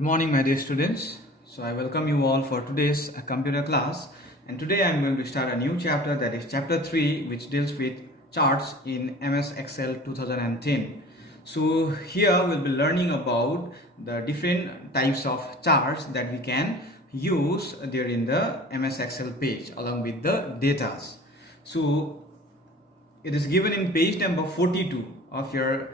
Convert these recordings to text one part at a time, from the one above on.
Good morning, my dear students. So I welcome you all for today's computer class, and today I am going to start a new chapter, that is chapter 3, which deals with charts in MS Excel 2010. So here we'll be learning about the different types of charts that we can use there in the MS Excel page along with the datas. So it is given in page number 42 of your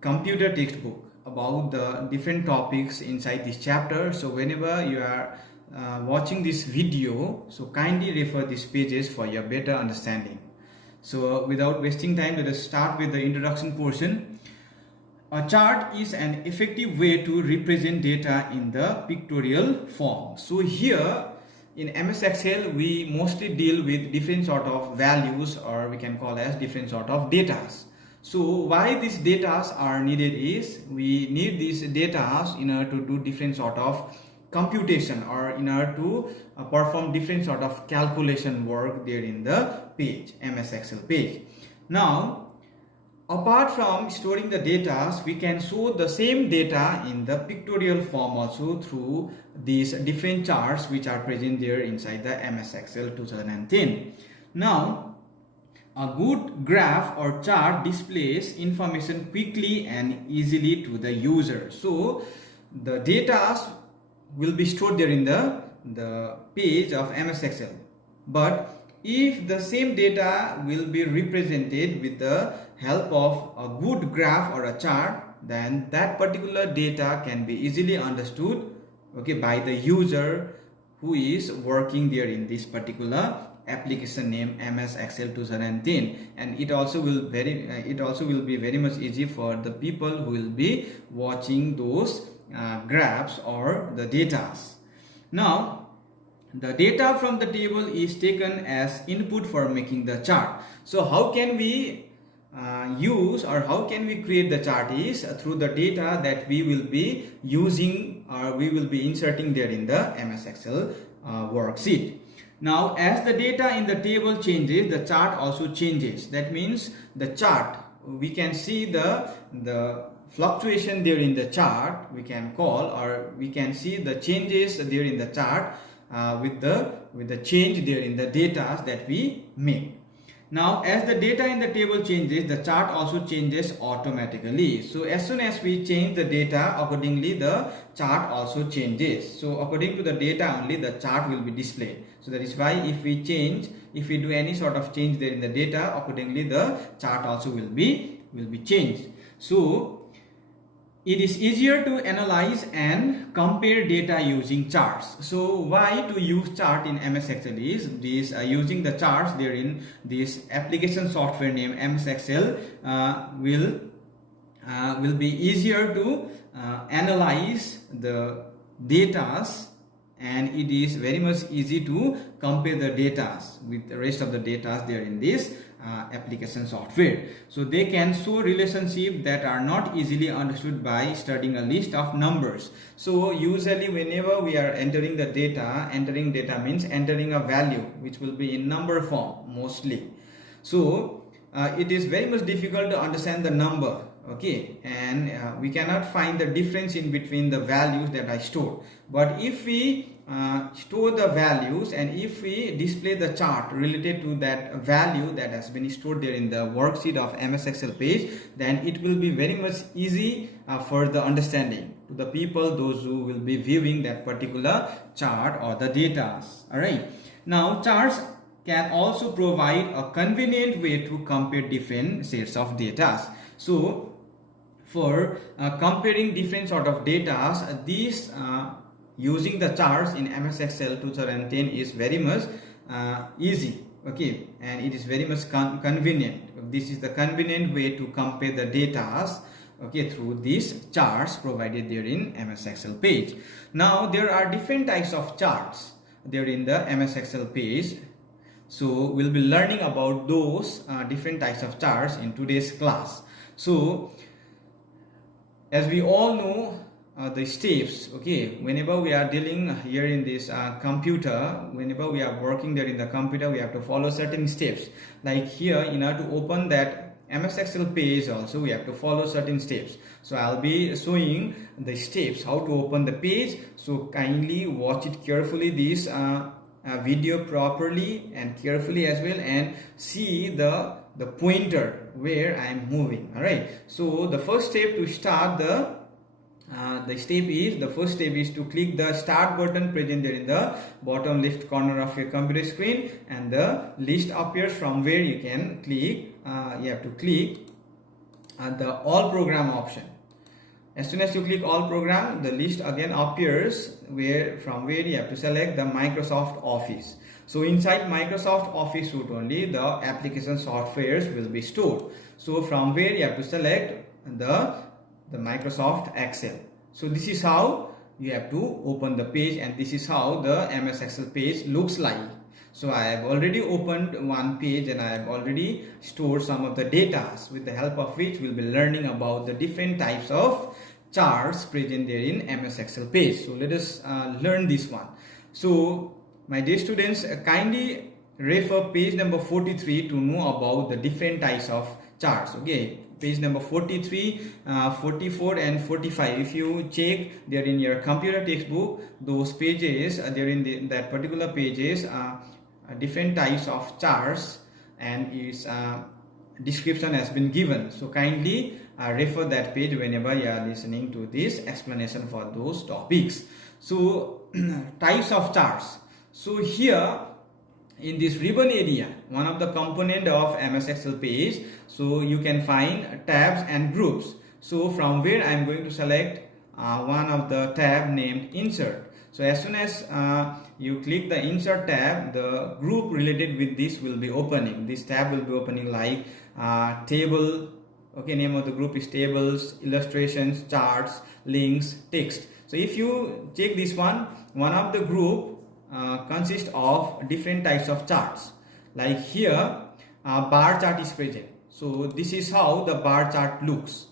computer textbook about the different topics inside this chapter. So whenever you are watching this video, so kindly refer these pages for your better understanding. So without wasting time, let us start with the introduction portion. A chart is an effective way to represent data in the pictorial form. So here in MS Excel, we mostly deal with different sort of values, or we can call as different sort of datas. So why these datas are needed is we need these datas in order to do different sort of computation, or in order to perform different sort of calculation work there in the page, MS Excel page. Now, apart from storing the data, we can show the same data in the pictorial form also through these different charts which are present there inside the MS Excel 2010. Now, a good graph or chart displays information quickly and easily to the user. So the data will be stored there in the page of MS Excel. But if the same data will be represented with the help of a good graph or a chart, then that particular data can be easily understood, okay, by the user who is working there in this particular application name MS Excel 2010, and it also will be very much easy for the people who will be watching those graphs or the datas. Now, the data from the table is taken as input for making the chart. So how can we use, or how can we create the chart is through the data that we will be using, or we will be inserting there in the MS Excel worksheet. Now, as the data in the table changes, the chart also changes. That means the chart, we can see the fluctuation there in the chart, we can call, or we can see the changes there in the chart with the change there in the data that we make. Now, as the data in the table changes, the chart also changes automatically. So as soon as we change the data, accordingly the chart also changes. So according to the data only, the chart will be displayed. So that is why if we do any sort of change there in the data, accordingly the chart also will be changed. So it is easier to analyze and compare data using charts. So why to use chart in MS Excel is this, using the charts there in this application software named MS Excel will be easier to analyze the datas, and it is very much easy to compare the data with the rest of the data there in this application software. So they can show relationships that are not easily understood by studying a list of numbers. So usually whenever we are entering the data, entering data means entering a value which will be in number form mostly. So it is very much difficult to understand the number, okay, and we cannot find the difference in between the values that I stored. But if we store the values, and if we display the chart related to that value that has been stored there in the worksheet of MS Excel page, then it will be very much easy for the understanding to the people, those who will be viewing that particular chart or the data. All right. Now, charts can also provide a convenient way to compare different sets of data. So for comparing different sort of data, these using the charts in MS Excel 2010 is very much easy, okay, and it is very much convenient. This is the convenient way to compare the data, okay, through these charts provided there in MS Excel page. Now, there are different types of charts there in the MS Excel page. So we'll be learning about those different types of charts in today's class. So as we all know, the steps, okay, whenever we are dealing here in this computer, whenever we are working there in the computer, we have to follow certain steps. Like here, in order to open that MS Excel page also we have to follow certain steps. So I'll be showing the steps how to open the page. So kindly watch it carefully, this video properly and carefully as well, and see the pointer where I am moving. All right. So the first step to start the first step is to click the start button present there in the bottom left corner of your computer screen, and the list appears from where you can click. You have to click the all program option. As soon as you click all program, the list again appears from where you have to select the Microsoft Office. So inside Microsoft Office suite only the application softwares will be stored. So from where you have to select the Microsoft Excel. So this is how you have to open the page, and this is how the MS Excel page looks like. So I have already opened one page and I have already stored some of the data, with the help of which we'll be learning about the different types of charts present there in MS Excel page. So let us learn this one. So my dear students, kindly refer page number 43 to know about the different types of charts. Okay, page number 43, 44 and 45. If you check there in your computer textbook, those pages there in that particular pages different types of charts, and its description has been given. So kindly refer that page whenever you are listening to this explanation for those topics. So types of charts. So here in this ribbon area, one of the component of MS Excel page, so you can find tabs and groups. So from where I am going to select one of the tab named insert. So as soon as you click the insert tab, the group related with this will be opening. This tab will be opening like table. Okay, name of the group is tables, illustrations, charts, links, text. So if you check this one of the group consists of different types of charts. Like here, bar chart is present. So this is how the bar chart looks.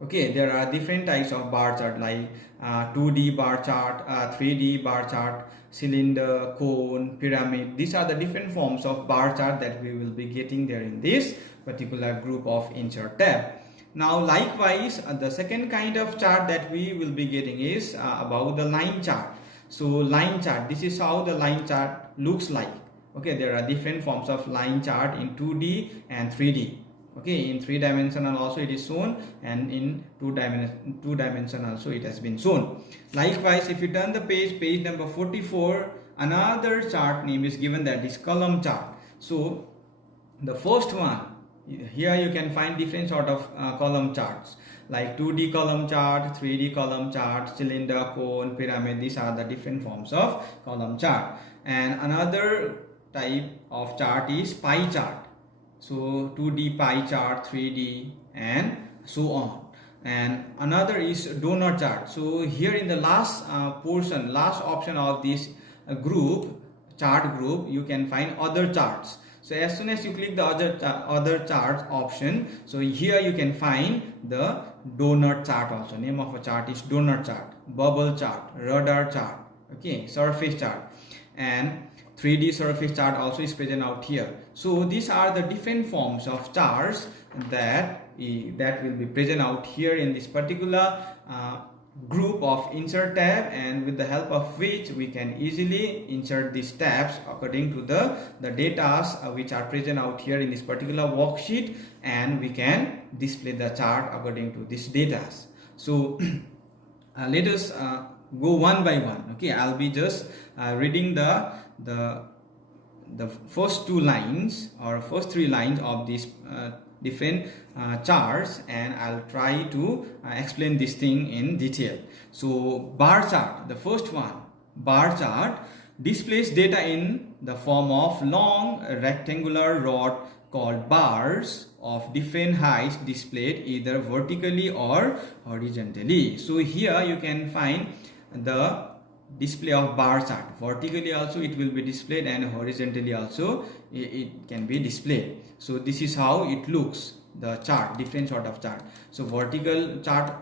Okay, there are different types of bar chart like 2D bar chart, 3D bar chart, cylinder, cone, pyramid. These are the different forms of bar chart that we will be getting there in this particular group of insert tab. Now likewise, the second kind of chart that we will be getting is about the line chart. So line chart, this is how the line chart looks like. Okay, there are different forms of line chart in 2D and 3D. Okay, in 3-dimensional also it is shown, and in 2-dimensional also it has been shown. Likewise, if you turn the page number 44, another chart name is given, that is column chart. So the first one, here you can find different sort of column charts like 2D column chart, 3D column chart, cylinder, cone, pyramid. These are the different forms of column chart. And another type of chart is pie chart. So 2D pie chart, 3D, and so on. And another is donut chart. So here in the last last option of this chart group, you can find other charts. So as soon as you click the other charts option, so here you can find the donut chart also. Name of a chart is donut chart, bubble chart, radar chart, okay, surface chart, and 3D surface chart also is present out here. So these are the different forms of charts that will be present out here in this particular group of insert tab, and with the help of which we can easily insert these tabs according to the data which are present out here in this particular worksheet, and we can display the chart according to these data. So let us go one by one. Okay, I'll be just reading the first two lines or first three lines of these different charts, and I'll try to explain this thing in detail. So bar chart, the first one, bar chart displays data in the form of long rectangular rod called bars of different heights displayed either vertically or horizontally. So here you can find the display of bar chart. Vertically also it will be displayed, and horizontally also it can be displayed. So this is how it looks, the chart, different sort of chart. So vertical chart,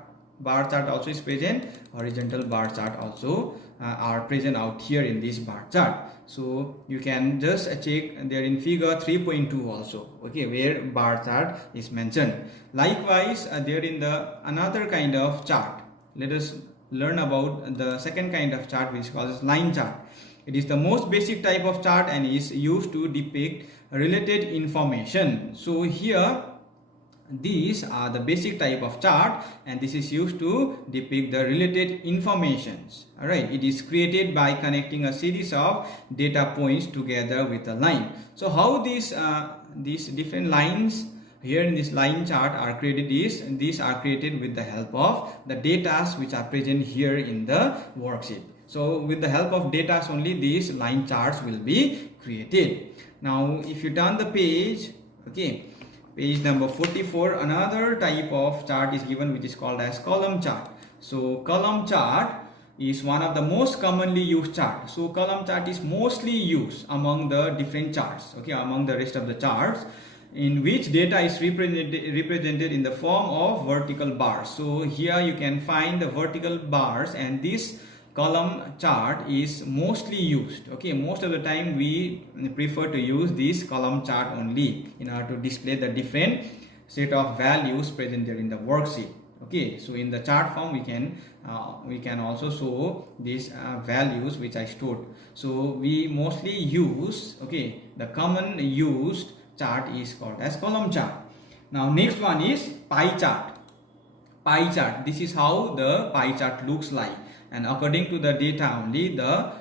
bar chart also is present, horizontal bar chart also are present out here in this bar chart. So you can just check there in figure 3.2 also, okay, where bar chart is mentioned. Likewise, there in the another kind of chart, let us learn about the second kind of chart, which is called line chart. It is the most basic type of chart and is used to depict related information. So here these are the basic type of chart and this is used to depict the related informations. All right, it is created by connecting a series of data points together with a line. So how these different lines here in this line chart are created is these are created with the help of the data which are present here in the worksheet. So with the help of data only these line charts will be created. Now if you turn the page, okay, page number 44, another type of chart is given which is called as column chart. So column chart is one of the most commonly used chart. So column chart is mostly used among the different charts, okay, among the rest of the charts, in which data is represented in the form of vertical bars. So here you can find the vertical bars and this column chart is mostly used, okay. Most of the time we prefer to use this column chart only in order to display the different set of values present there in the worksheet, okay. So in the chart form we can also show these values which I stored. So we mostly use, okay, the common used chart is called as column chart. Now next one is pie chart. Pie chart, this is how the pie chart looks like, and according to the data only the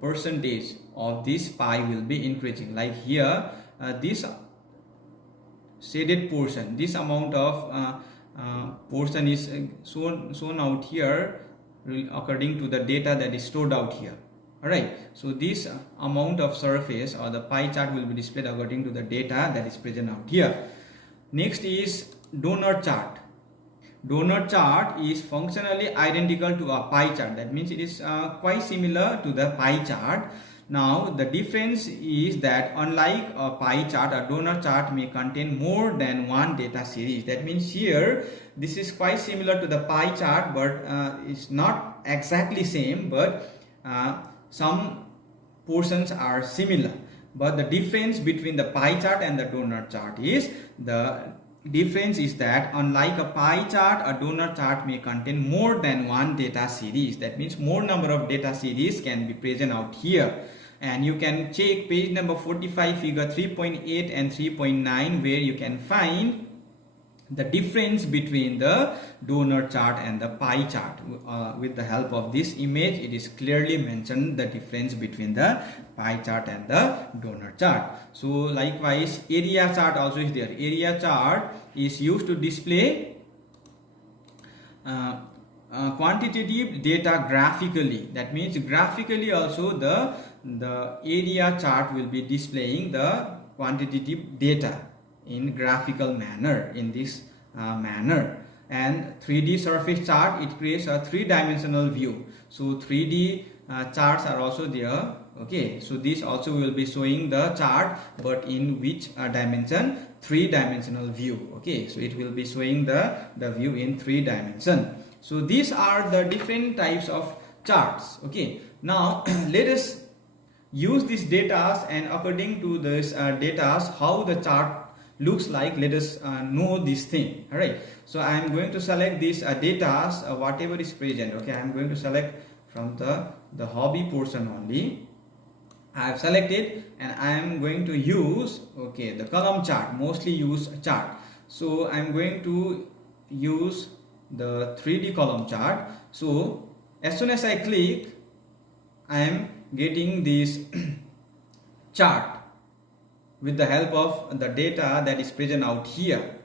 percentage of this pie will be increasing. Like here this shaded portion, this amount of portion is shown out here according to the data that is stored out here. Alright, so this amount of surface or the pie chart will be displayed according to the data that is present out here. Next is donut chart. Donut chart is functionally identical to a pie chart. That means it is quite similar to the pie chart. Now the difference is that unlike a pie chart, a donut chart may contain more than one data series. That means here this is quite similar to the pie chart, but it's not exactly same, but some portions are similar. But the difference between the pie chart and the donut chart is that unlike a pie chart, a donut chart may contain more than one data series. That means more number of data series can be present out here. And you can check page number 45, figure 3.8 and 3.9, where you can find the difference between the donut chart and the pie chart. With the help of this image, it is clearly mentioned the difference between the pie chart and the donut chart. So likewise, area chart also is there. Area chart is used to display quantitative data graphically. That means graphically also the area chart will be displaying the quantitative data in graphical manner, in this manner. And 3D surface chart, it creates a three-dimensional view. So 3D charts are also there, okay. So this also will be showing the chart, but in which dimension? Three-dimensional view, okay. So it will be showing the view in 3 dimension. So these are the different types of charts, okay. Now let us use these data, and according to this data, how the chart looks like, let us know this thing. All right, so I am going to select this data, whatever is present, okay. I am going to select from the hobby portion only. I have selected and I am going to use, okay, the column chart, mostly used chart. So I am going to use the 3D column chart. So as soon as I click, I am getting this chart with the help of the data that is present out here,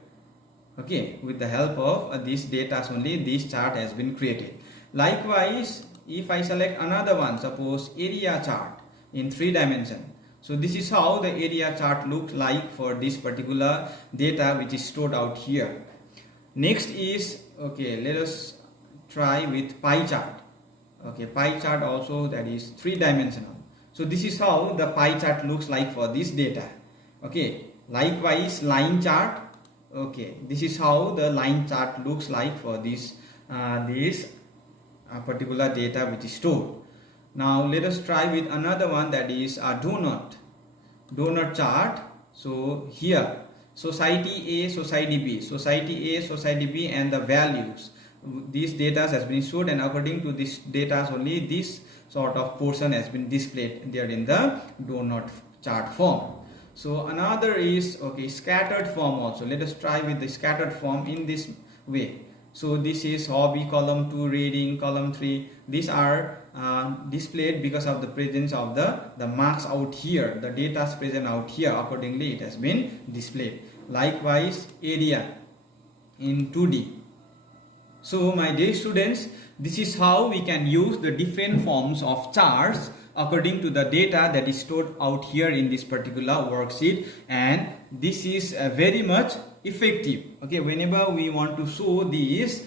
okay. With the help of this data only, this chart has been created. Likewise, if I select another one, suppose area chart in 3 dimension, so this is how the area chart looks like for this particular data which is stored out here. Next is, okay, let us try with pie chart. Okay, pie chart also, that is 3 dimensional. So this is how the pie chart looks like for this data, okay. Likewise, line chart, okay, this is how the line chart looks like for this particular data which is stored. Now let us try with another one, that is a donut chart. So here society A, society B, society A, society B, and the values. These data has been stored, and according to this data only this sort of portion has been displayed there in the donut chart form. So another is scattered form also. Let us try with the scattered form in this way. So this is hobby, column 2, reading, column 3. These are displayed because of the presence of the marks out here. The data is present out here. Accordingly, it has been displayed. Likewise, area in 2D. So my dear students, this is how we can use the different forms of charts according to the data that is stored out here in this particular worksheet, and this is very much effective whenever we want to show these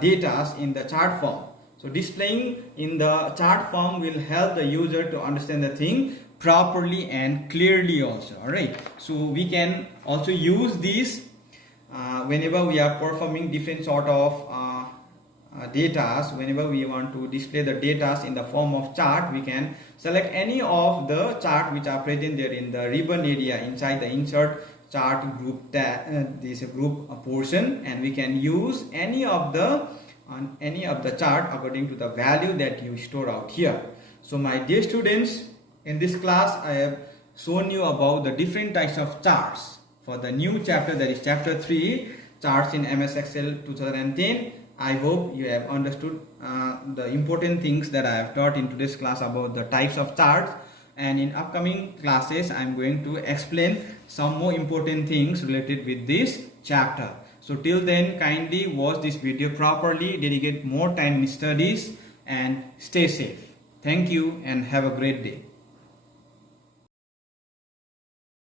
data in the chart form. So displaying in the chart form will help the user to understand the thing properly and clearly also. Alright, so we can also use this whenever we are performing different sort of data. Whenever we want to display the data in the form of chart, we can select any of the chart which are present there in the ribbon area inside the insert chart group this group portion, and we can use any of the chart according to the value that you store out here. So my dear students, in this class I have shown you about the different types of charts for the new chapter, that is chapter 3, charts in MS Excel 2010. I hope you have understood the important things that I have taught in today's class about the types of charts, and in upcoming classes I am going to explain some more important things related with this chapter. So till then, kindly watch this video properly, dedicate more time in studies, and stay safe. Thank you and have a great day.